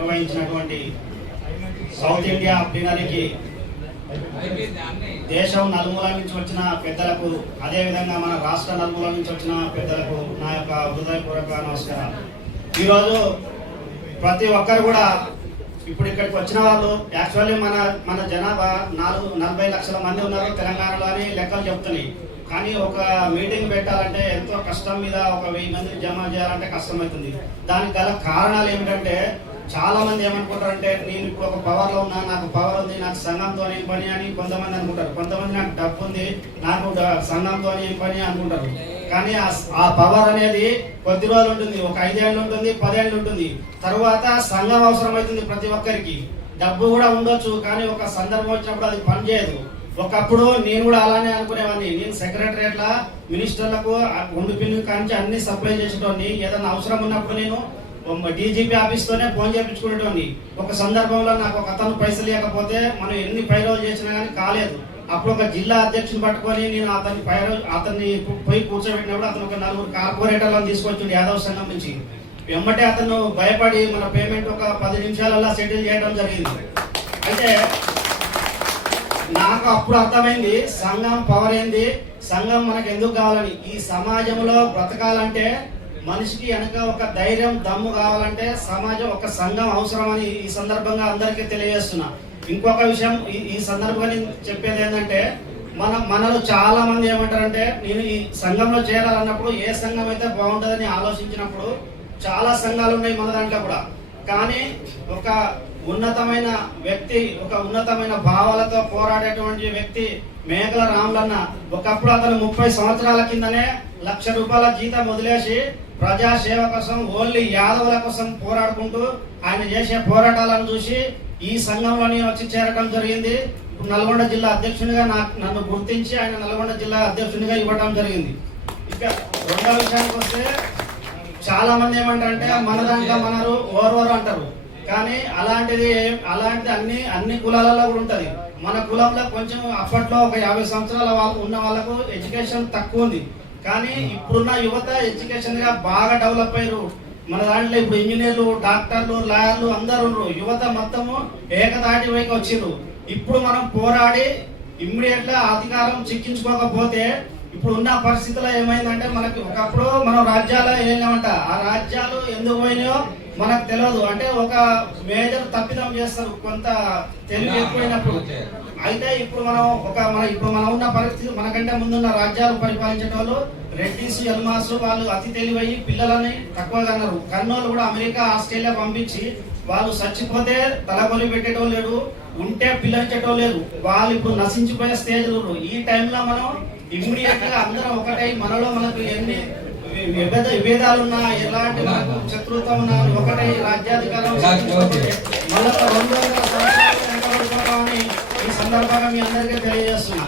నిర్వహించినటువంటి south India ప్లీనరీకి దేశం నలుమూల నుంచి వచ్చిన పెద్దలకు, అదేవిధంగా మన రాష్ట్ర నలుమూల నుంచి వచ్చిన పెద్దలకు నా యొక్క హృదయపూర్వక నమస్కారాలు. ఈరోజు ప్రతి ఒక్కరు కూడా ఇప్పుడు ఇక్కడికి వచ్చిన వాళ్ళు యాక్చువల్లీ మన జనాభా 40 లక్షల మంది ఉన్నారు తెలంగాణలో అని లెక్కలు చెప్తున్నాయి. కానీ ఒక మీటింగ్ పెట్టాలంటే ఎంతో కష్టం మీద ఒక 1000 మందిని జమ చేయాలంటే కష్టమవుతుంది. దానికి గల కారణాలు ఏమిటంటే చాలా మంది ఏమనుకుంటారంటే నేను ఇప్పుడు ఒక పవర్లో ఉన్నా, నాకు పవర్ ఉంది, నాకు సంఘంతో ఏం పని అని కొంతమంది అనుకుంటారు. కొంతమంది నాకు డబ్బు ఉంది, నాకు సంఘంతో ఏం పని అనుకుంటారు. కానీ ఆ పవర్ అనేది కొద్ది రోజులు ఉంటుంది, ఒక 5 ఏళ్ళు ఉంటుంది, 10 ఏళ్ళు ఉంటుంది. తర్వాత సంఘం అవసరం అవుతుంది ప్రతి ఒక్కరికి. డబ్బు కూడా ఉండొచ్చు, కానీ ఒక సందర్భం వచ్చినప్పుడు అది పనిచేయదు. ఒకప్పుడు నేను కూడా అలానే అనుకునేవాడిని. నేను సెక్రటరియట్లా మినిస్టర్లకు ఉండు పిన్ను కాంచి అన్ని సప్లై చేసేటోని. ఏదైనా అవసరం ఉన్నప్పుడు నేను డీజీపీ ఆఫీస్తోనే ఫోన్ చేయించుకునేటోని. ఒక సందర్భంలో నాకు ఒక అతను పైసలు లేకపోతే మనం ఎన్ని పైరోజు చేసినా కానీ కాలేదు. అప్పుడు ఒక జిల్లా అధ్యక్షుని పట్టుకొని నేను అతన్ని పోయి కూర్చోబెట్టినప్పుడు అతను ఒక 4 కార్పొరేటర్లను తీసుకొచ్చిండు యాదవ్ సంఘం నుంచి. వెంబటే అతను భయపడి మన పేమెంట్ ఒక 10 నిమిషాలలో సెటిల్ చేయడం జరిగింది. అయితే నాకు అప్పుడు అర్థమైంది సంఘం పవర్ ఏంది, సంఘం మనకు ఎందుకు కావాలని. ఈ సమాజంలో బ్రతకాలంటే మనిషికి వెనక ఒక ధైర్యం దమ్ము కావాలంటే సమాజం ఒక సంఘం అవసరం అని ఈ సందర్భంగా అందరికీ తెలియజేస్తున్నా. ఇంకొక విషయం ఈ సందర్భంగా నేను చెప్పేది ఏంటంటే మనలో చాలా మంది ఏమంటారంటే నేను ఈ సంఘంలో చేరాలన్నప్పుడు ఏ సంఘం అయితే బాగుంటుందని ఆలోచించినప్పుడు చాలా సంఘాలు ఉన్నాయి మన దాంట్లో కూడా. కానీ ఒక ఉన్నతమైన వ్యక్తి, ఒక ఉన్నతమైన భావాలతో పోరాడేటువంటి వ్యక్తి మేకల రాములన్న. ఒకప్పుడు అతను 30 సంవత్సరాల కిందనే ₹1,00,000 జీతం వదిలేసి ప్రజాసేవ కోసం ఓన్లీ యాదవుల కోసం పోరాడుకుంటూ ఆయన చేసే పోరాటాలను చూసి ఈ సంఘంలో నేను వచ్చి చేరడం జరిగింది. ఇప్పుడు నల్గొండ జిల్లా అధ్యక్షునిగా నన్ను గుర్తించి ఆయన నల్గొండ జిల్లా అధ్యక్షునిగా ఇవ్వడం జరిగింది. ఇక రెండో విషయానికి వస్తే చాలా మంది ఏమంటారంటే మన దాంట్లో మనరు ఓర్వరు అంటారు. కానీ అలాంటిది అన్ని కులాలలో కూడా ఉంటుంది. మన కులంలో కొంచెం అప్పట్లో ఒక 50 సంవత్సరాల ఉన్న వాళ్ళకు ఎడ్యుకేషన్ తక్కువ ఉంది. కానీ ఇప్పుడున్న యువత ఎడ్యుకేషన్ గా బాగా డెవలప్ అయ్యారు. మన దాంట్లో ఇప్పుడు ఇంజనీర్లు, డాక్టర్లు, లాయర్లు అందరూ యువత మొత్తము ఏకదాటి వైపు వచ్చిర్రు. ఇప్పుడు మనం పోరాడి ఇమ్మీడియట్ గా అధికారం చిక్కించుకోకపోతే ఇప్పుడు ఉన్న పరిస్థితుల్లో ఏమైందంటే మనకి ఒకప్పుడు మనం రాజ్యాలు ఏమేమంట ఆ రాజ్యాలు ఎందుకు పోయినాయో మనకు తెలియదు. అంటే ఒక మేజర్ తప్పిదం చేస్తారు కొంత తెలివి ఎక్కువైనప్పుడు. అయితే ఇప్పుడు మనం ఉన్న పరిస్థితి మనకంటే ముందున్న రాజ్యాలు పరిపాలించే వాళ్ళు రెడ్డిస్, ఎల్మాస్ వాళ్ళు అతి తెలివయ్యి పిల్లలని తక్కువగా అన్నారు. కర్నూలు కూడా అమెరికా, ఆస్ట్రేలియా పంపించి వాళ్ళు చచ్చిపోతే తలకొలి పెట్టేటోళ్ళు లేడు, ఉంటే పిల్లలించేటోళ్ళు లేరు. వాళ్ళు ఇప్పుడు నశించిపోయే స్టేజ్. ఈ టైంలో మనం ఇమ్మీడియట్ గా అందరం ఒకటై మనలో మనకు ఎన్ని విభేదాలు ఉన్నా, ఎలాంటి మనకు శత్రుత్వం ఉన్నా ఒకటై రాజ్యాధికారం మళ్ళీ 200 సంవత్సరాలు వెనకబడిపోతామని ఈ సందర్భంగా మీ అందరికీ తెలియజేస్తున్నా.